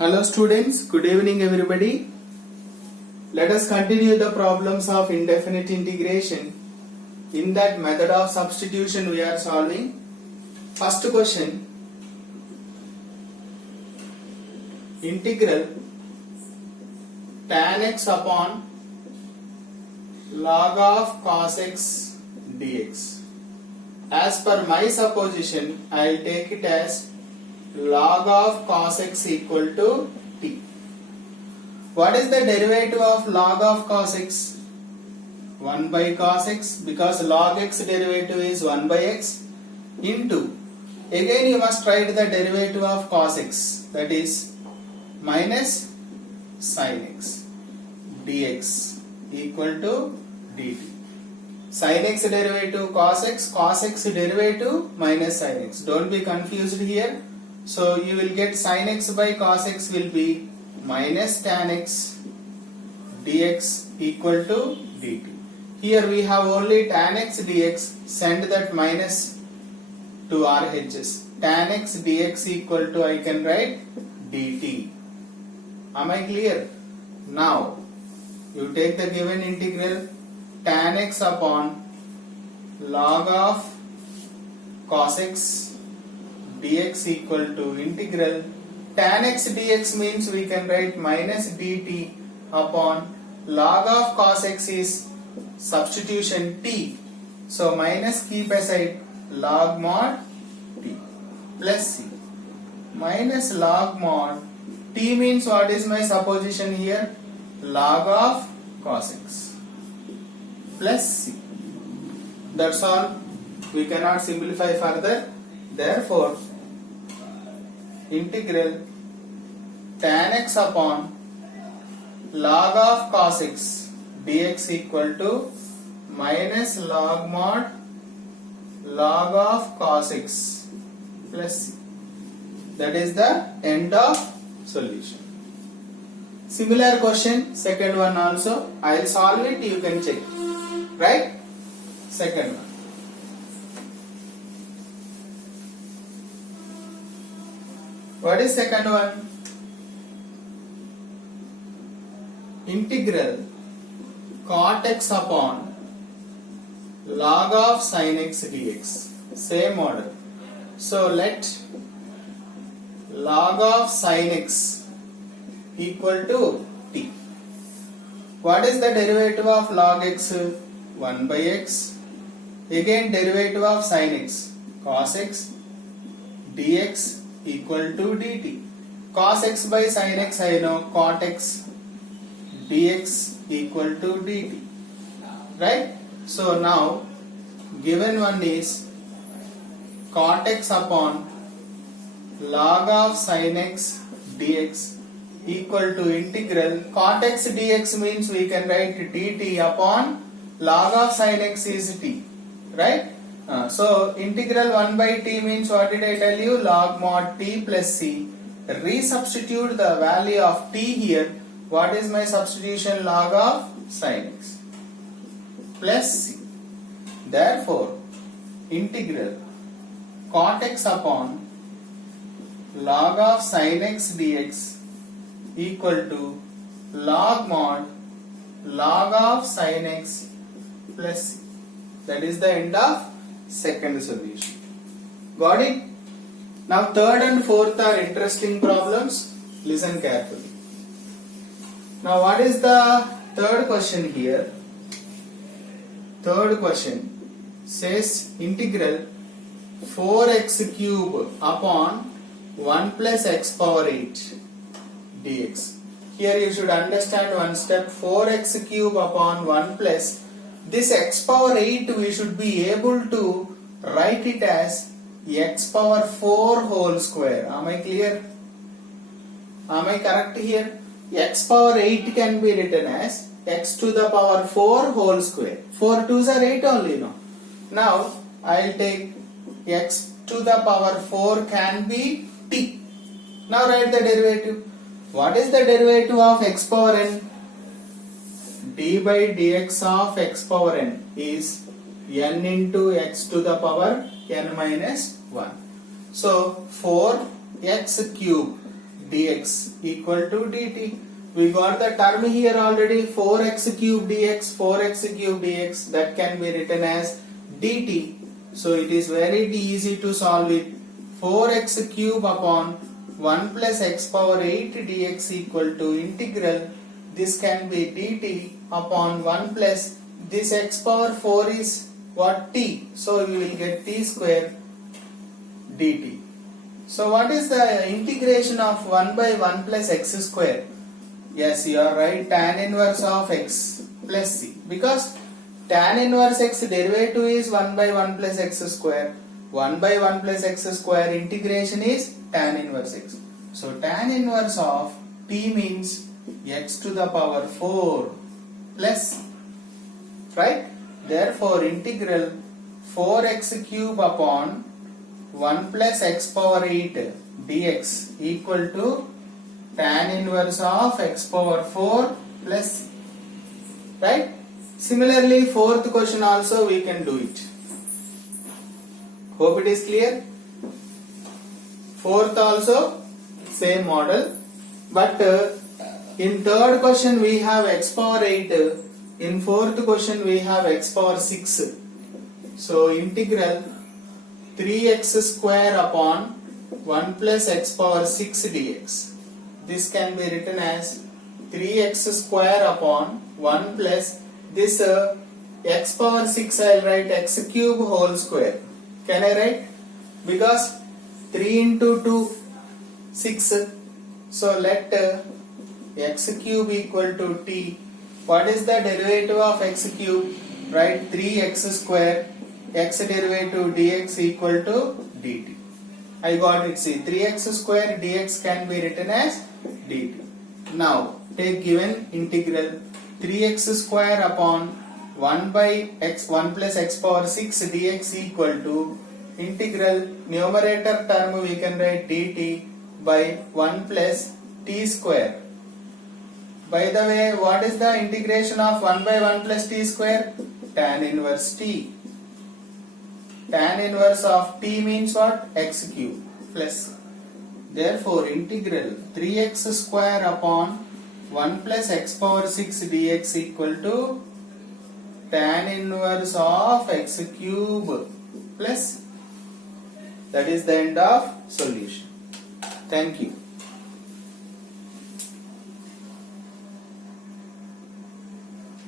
Hello students, good evening everybody. Let us continue the problems of indefinite integration. In that method of substitution we are solving. First question, integral tan x upon log of cos x dx. As per my supposition, I will take it as log of cos x equal to t. What is the derivative of log of cos x? 1 by cos x, because log x derivative is 1 by x, into, again you must write the derivative of cos x, that is minus sin x dx equal to dt. Sin x derivative cos x derivative minus sin x. Don't be confused here. So you will get sin x by cos x will be minus tan x dx equal to dt. Here we have only tan x dx, send that minus to RHS. Tan x dx equal to, I can write dt. Am I clear? Now you take the given integral tan x upon log of cos x dx equal to integral tan x dx means we can write minus dt upon log of cos x is substitution t. So minus keep aside log mod t plus c minus log mod t means what is my supposition here? Log of cos x plus c. That's all. We cannot simplify further. Therefore, integral tan x upon log of cos x dx equal to minus log mod log of cos x plus c. That is the end of solution. Similar question, second one also. I will solve it, you can check. Right? Second one. What is second one? Integral cot x upon log of sin x dx. Same order. So let log of sin x equal to t. What is the derivative of log x? 1 by x. Again derivative of sin x, cos x dx equal to dt. Cos x by sin x I know, cot x dx equal to dt. Right? So now given one is cot x upon log of sin x dx equal to integral cot x dx means we can write dt upon log of sin x is t. Right? So integral 1 by t means what did I tell you? Log mod t plus c. Resubstitute the value of t here. What is my substitution? Log of sin x plus c. Therefore, integral cot x upon log of sin x dx equal to log mod log of sin x plus c. That is the end of second solution. Got it? Now third and fourth are interesting problems. Listen carefully. Now what is the third question here? Third question says integral 4x cube upon 1 plus x power 8 dx. Here you should understand one step. 4x cube upon 1 plus this x power 8 we should be able to write it as x power 4 whole square. Am I clear? Am I correct here? X power 8 can be written as x to the power 4 whole square. 4 2s are 8 only, no? Now I will take x to the power 4 can be t. Now write the derivative. What is the derivative of x power n? d by dx of x power n is n into x to the power n minus 1. So 4x cube dx equal to dt. We got the term here already, 4x cube dx, 4x cube dx, that can be written as dt. So it is very easy to solve it. 4x cube upon 1 plus x power 8 dx equal to integral. This can be dt upon 1 plus this x power 4 is what, t. So we will get t square dt. So what is the integration of 1 by 1 plus x square? Yes, you are right, tan inverse of x plus c. Because tan inverse x derivative is 1 by 1 plus x square. 1 by 1 plus x square integration is tan inverse x. So tan inverse of t means x to the power 4 plus, right? Therefore integral 4x cube upon 1 plus x power 8 dx equal to tan inverse of x power 4 plus c. Right? Similarly, fourth question also we can do it. Hope it is clear. Fourth also same model, but in third question we have x power 8. In fourth question we have x power 6. So integral 3x square upon 1 plus x power 6 dx. This can be written as 3x square upon 1 plus this x power 6 I will write x cube whole square. Can I write? Because 3 into 2 6. So let x cube equal to t. What is the derivative of x cube? Write 3x square x derivative dx equal to dt. I got it. See, 3x square dx can be written as dt. Now take given integral 3x square upon 1 by x 1 plus x power 6 dx equal to integral numerator term we can write dt by 1 plus t square. By the way, what is the integration of 1 by 1 plus t square? Tan inverse t. Tan inverse of t means what? X cube plus. Therefore integral 3x square upon 1 plus x power 6 dx equal to tan inverse of x cube plus. That is the end of solution. Thank you.